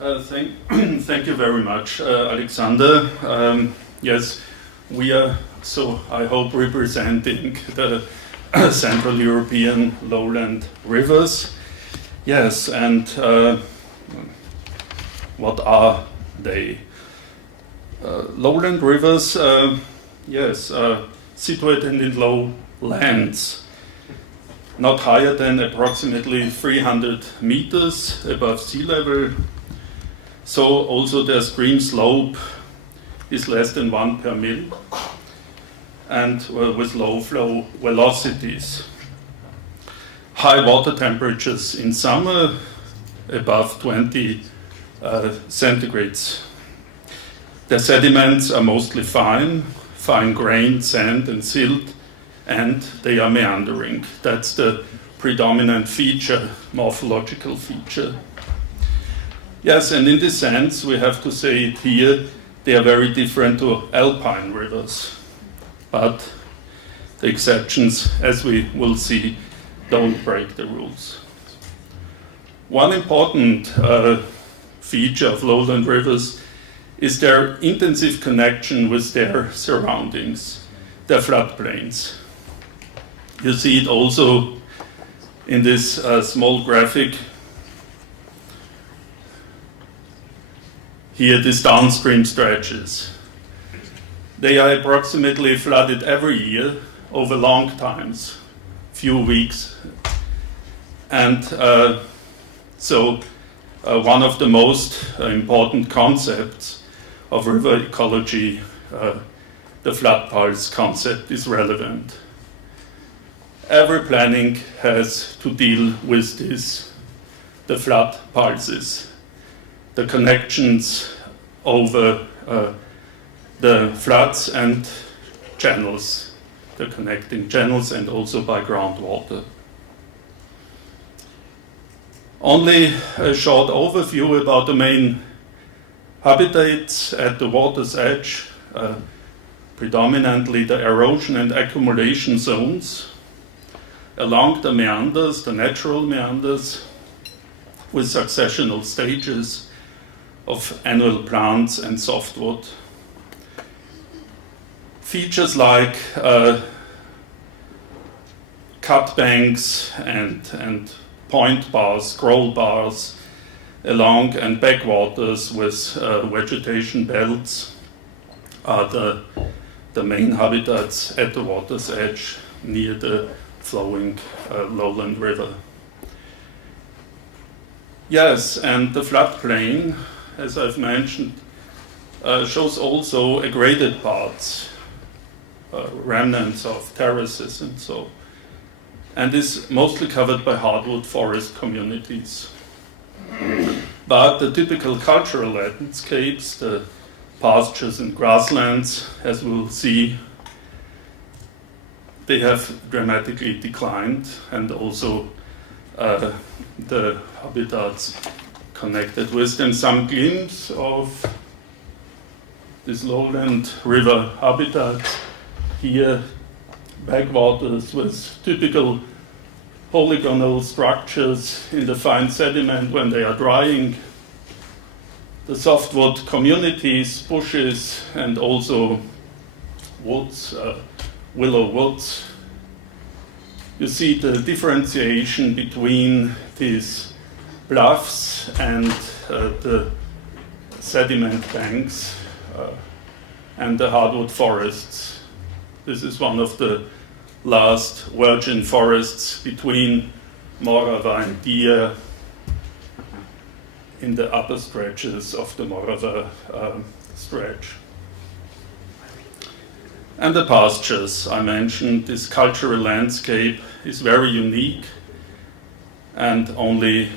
Thank you very much, Alexander. Yes, we are, so I hope, representing the Central European lowland rivers. Yes, and what are they? Lowland rivers, yes, situated in low lands, not higher than approximately 300 meters above sea level. So also their stream slope is less than 1 per mil, and with low flow velocities. High water temperatures in summer, above 20 centigrades. The sediments are mostly fine-grained sand and silt, and they are meandering. That's the predominant feature, morphological feature. Yes, and in this sense, we have to say it here, they are very different to alpine rivers. But the exceptions, as we will see, don't break the rules. One important feature of lowland rivers is their intensive connection with their surroundings, their floodplains. You see it also in this small graphic. Here, these downstream stretches. They are approximately flooded every year over long times, few weeks. And so one of the most important concepts of river ecology, the flood pulse concept, is relevant. Every planning has to deal with this, the flood pulses, the connections over the floods and channels, the connecting channels, and also by groundwater. Only a short overview about the main habitats at the water's edge, predominantly the erosion and accumulation zones, along the meanders, the natural meanders, with successional stages of annual plants and softwood. Features like cut banks and point bars, scroll bars along and backwaters with vegetation belts are the main habitats at the water's edge near the flowing lowland river. Yes, and the floodplain, as I've mentioned, shows also a graded parts, remnants of terraces and so, and is mostly covered by hardwood forest communities. But the typical cultural landscapes, the pastures and grasslands, as we'll see, they have dramatically declined, and also the habitats connected with them. Some glimpse of this lowland river habitat here, backwaters with typical polygonal structures in the fine sediment when they are drying, the softwood communities, bushes, and also woods, willow woods. You see the differentiation between these bluffs and the sediment banks and the hardwood forests. This is one of the last virgin forests between Morava and Dia in the upper stretches of the Morava stretch. And the pastures, I mentioned, this cultural landscape is very unique and only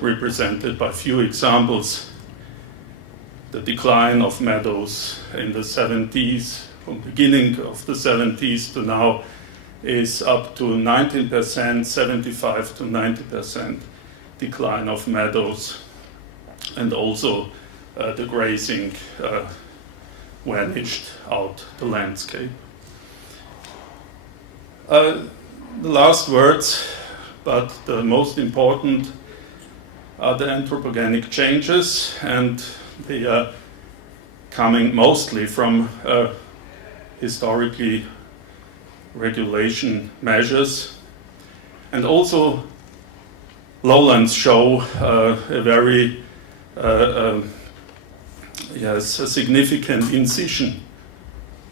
represented by few examples. The decline of meadows in the 70s, from beginning of the 70s to now, is up to 19%, 75 to 90% decline of meadows, and also the grazing vanished out the landscape. The last words, but the most important, are the anthropogenic changes, and they are coming mostly from historically regulation measures. And also lowlands show a very a significant incision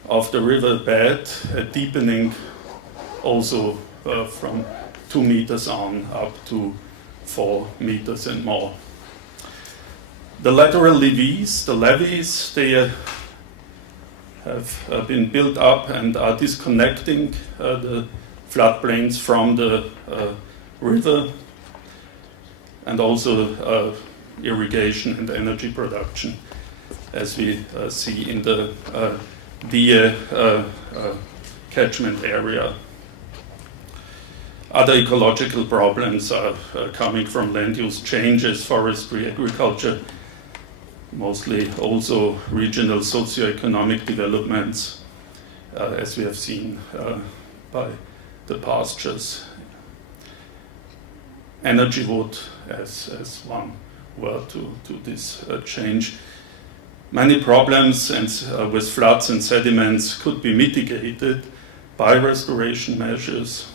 of the river bed, a deepening also from 2 meters on up to 4 meters and more. The lateral levees, they have been built up and are disconnecting the floodplains from the river, and also irrigation and energy production, as we see in the Diε catchment area. Other ecological problems are coming from land use changes, forestry, agriculture, mostly also regional socioeconomic developments, as we have seen by the pastures. Energy would as one word to this change. Many problems with floods and sediments could be mitigated by restoration measures.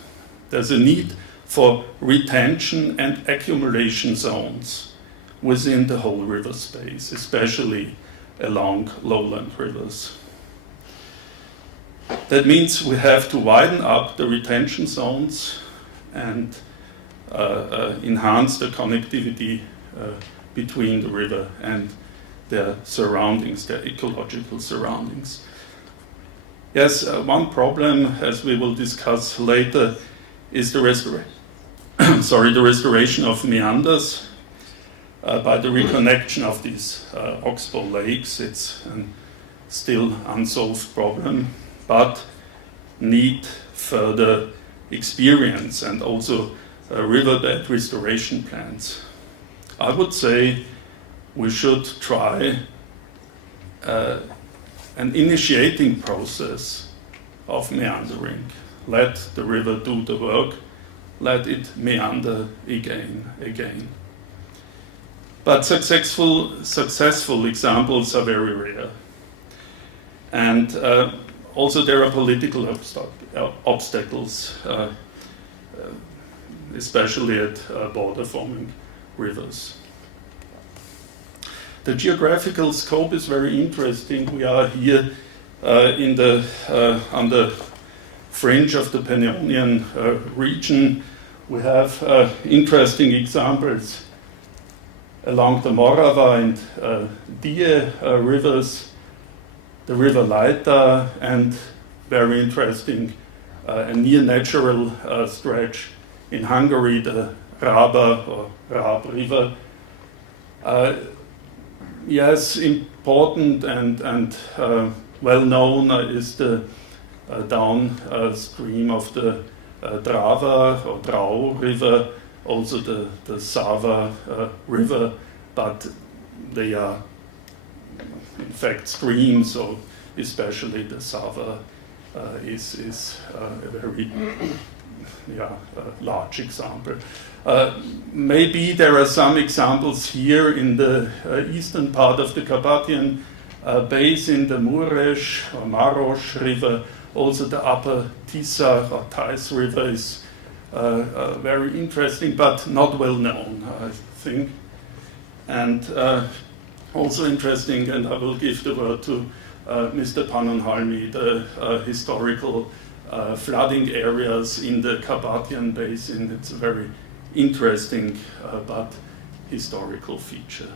There's a need for retention and accumulation zones within the whole river space, especially along lowland rivers. That means we have to widen up the retention zones and enhance the connectivity between the river and their surroundings, their ecological surroundings. Yes, one problem, as we will discuss later, is the restoration of meanders by the reconnection of these oxbow lakes. It's a still unsolved problem, but need further experience and also riverbed restoration plans. I would say we should try an initiating process of meandering. Let the river do the work, let it meander again. But successful examples are very rare. And also there are political obstacles, especially at border-forming rivers. The geographical scope is very interesting. We are here on the fringe of the Pannonian region. We have interesting examples along the Morava and Diä rivers, the river Leita, and very interesting, a near-natural stretch in Hungary, the Raba or Rab River. Yes, important and well-known is the downstream of the Drava or Drau River, also the Sava River, but they are in fact streams, so especially the Sava is a very large example. Maybe there are some examples here in the eastern part of the Carpathian basin, the Mureș or Maros River, also the upper Tisa or Theiss River is very interesting, but not well known, I think. And also interesting, and I will give the word to Mr. Pannonhalmi, the historical flooding areas in the Carpathian basin. It's a very interesting but historical feature.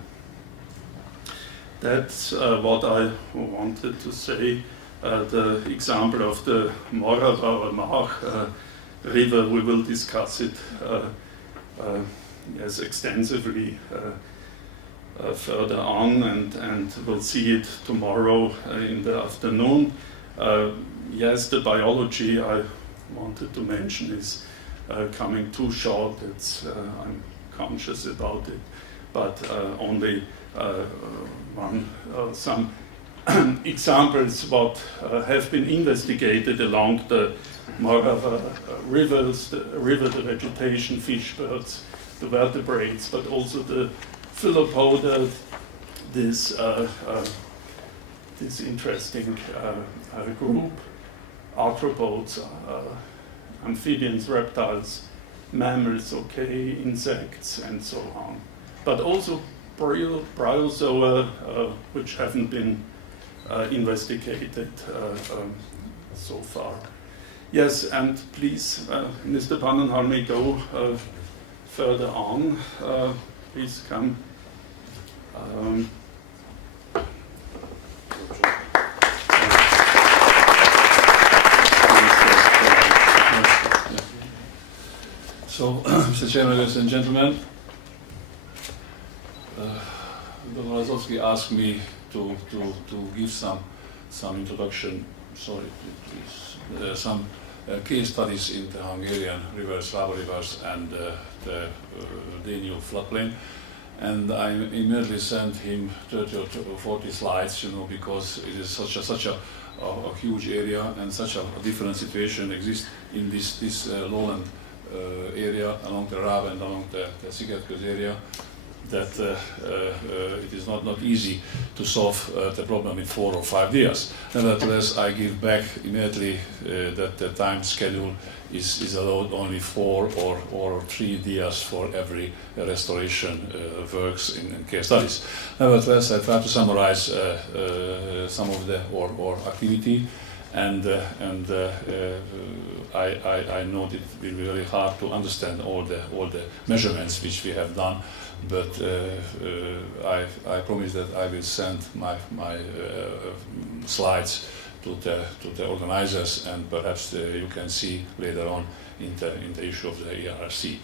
That's what I wanted to say. The example of the Morava or Mach river, we will discuss it extensively further on, and we'll see it tomorrow in the afternoon. Yes, the biology I wanted to mention is coming too short. I'm conscious about it, but only some examples what have been investigated along the Morava rivers, the vegetation, fish, birds, the vertebrates, but also the Philopoda, this interesting group, arthropods, amphibians, reptiles, mammals, okay, insects, and so on. But also bryozoa, which haven't been investigated so far. Yes, and please, Mr. Pannonhalmi, go further on. Please come. So, Mr. Chairman, ladies and gentlemen, Dr. Lazowski asked me to give some introduction, some case studies in the Hungarian rivers, lava rivers, and the Danube floodplain. And I immediately sent him 30 or 40 slides, because it is such a huge area and such a different situation exists in this lowland area along the Rab and along the Szigetköz area, that it is not easy to solve the problem in 4 or 5 years. Nevertheless, I give back immediately that the time schedule is allowed only 4 or 3 years for every restoration works in case studies. Nevertheless, I try to summarize some of the or activity, and I know it will be very hard to understand all the measurements which we have done, but I promise that I will send my slides to the organizers, and perhaps you can see later on in the issue of the ERRC.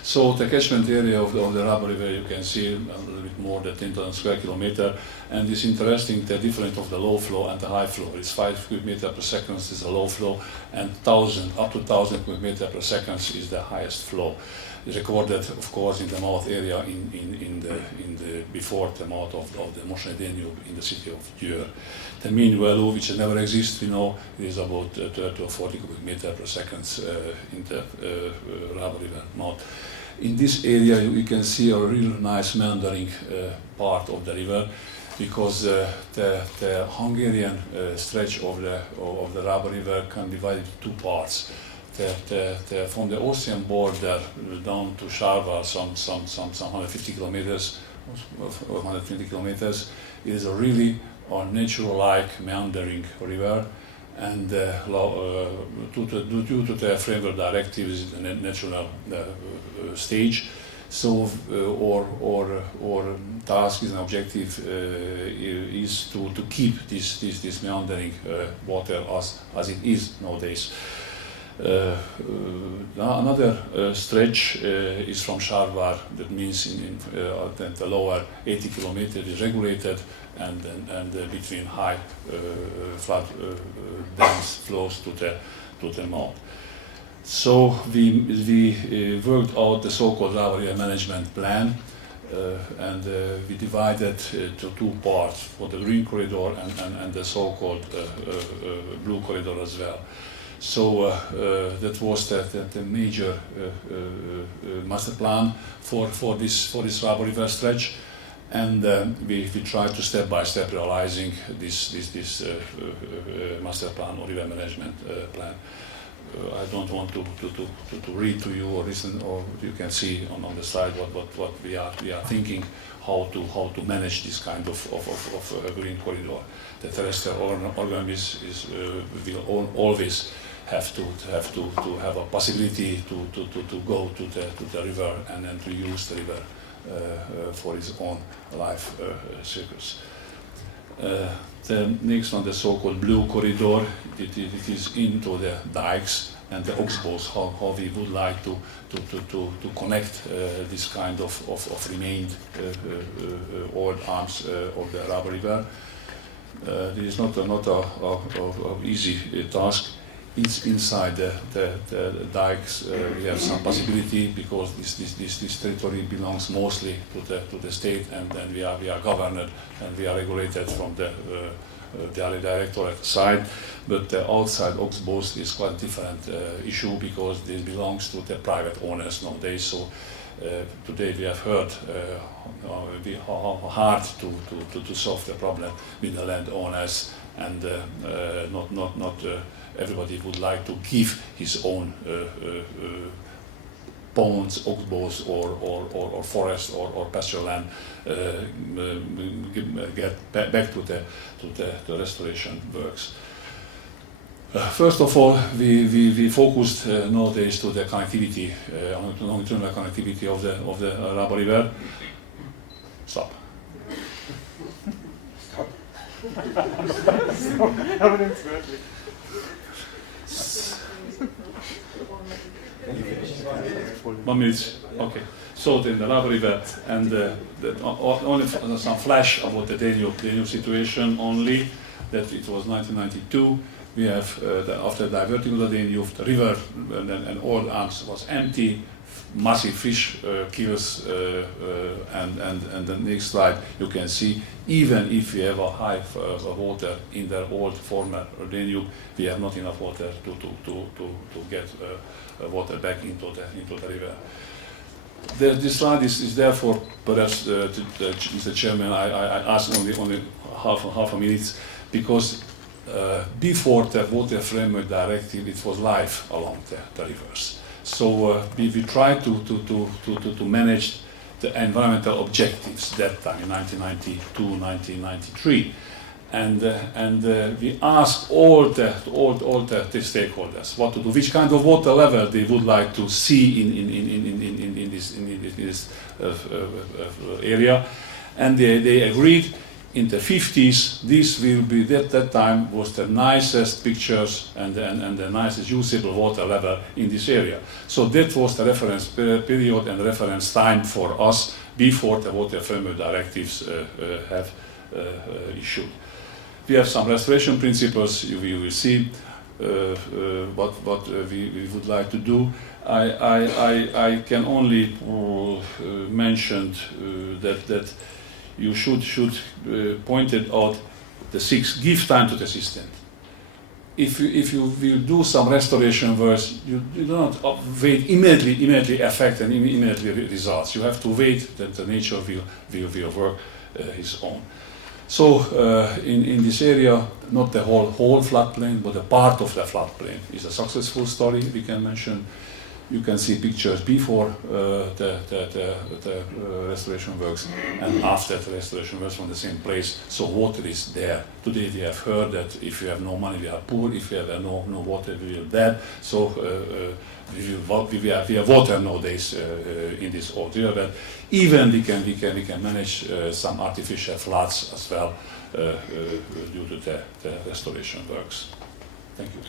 So the catchment area of the Rab River, you can see a little bit more than 10,000 square kilometer, and it's interesting the difference of the low flow and the high flow. It's 5 cubic meter per second is the low flow, and up to 1,000 cubic meter per second is the highest flow. It's recorded, of course, in the mouth area before the mouth of the Mosonai Danube in the city of Győr. The mean value, which never exists, we know, is about 30 or 40 cubic meter per second in the Rab River mouth. In this area, you can see a real nice meandering part of the river, because the Hungarian stretch of the Rab River can be divided into 2 parts. From the Austrian border down to Sárvár, some 150 kilometers, 120 kilometers, it is a really natural-like meandering river, and due to the framework directives, the natural stage. So, our task is an objective is to keep this meandering water as it is nowadays. Another stretch is from Sárvár, that means that the lower 80 kilometers is regulated, and between high flood dams flows to the mouth. So we worked out the so-called lava area management plan, and we divided to 2 parts, for the green corridor and the so-called blue corridor as well. So that was the major master plan for this Rab River stretch, and we tried to step by step realizing this master plan or river management plan. I don't want to read to you or listen, or you can see on the slide what we are thinking, how to manage this kind of green corridor. The terrestrial organism will always have to have a possibility to go to the river and then to use the river for its own life cycles. The next one, the so-called blue corridor, it is into the dikes and the oxbows, how we would like to connect this kind of remained old arms of the Rab River. It is not a easy task. Inside the dikes, we have some possibility, because this territory belongs mostly to the state, and then we are governed and we are regulated from the directorate side. But the outside oxbows is quite a different issue, because this belongs to the private owners nowadays. So today we have heard how hard to solve the problem with the landowners, and not everybody would like to give his own ponds, oxbows, or forest or pasture land, get back to the restoration works. First of all, we focused nowadays to the connectivity, long-term connectivity of the Raba River. Stop. One minute. Okay. So in the Raba River, and only some flash about the Danube situation only, that it was 1992. We have, after diverting the Danube, the river and all arms was empty, massive fish kills, and the next slide you can see, even if we have a high water in the old former Danube, we have not enough water to get water back into the river. This slide is therefore, perhaps, Mr. Chairman, I ask only half a minute, because before the Water Framework Directive, it was life along the rivers. So we tried to manage the environmental objectives that time in 1992, 1993, and we asked all the stakeholders what to do, which kind of water level they would like to see in this area, and they agreed. In the 50s, this will be, that time was the nicest pictures and the nicest usable water level in this area. So that was the reference period and reference time for us before the Water Framework Directives have issued. We have some restoration principles. You will see what we would like to do. I can only mention that you should point it out the 6, give time to the system. If you will do some restoration works, you do not wait immediately effect and immediately results. You have to wait that the nature will work its own. So in this area, not the whole floodplain, but a part of the floodplain is a successful story we can mention. You can see pictures before the restoration works and after the restoration works from the same place, so water is there. Today we have heard that if you have no money, we are poor. If you have no water, we are dead. So we have water nowadays in this old river, but even we can manage some artificial floods as well due to the restoration works. Thank you.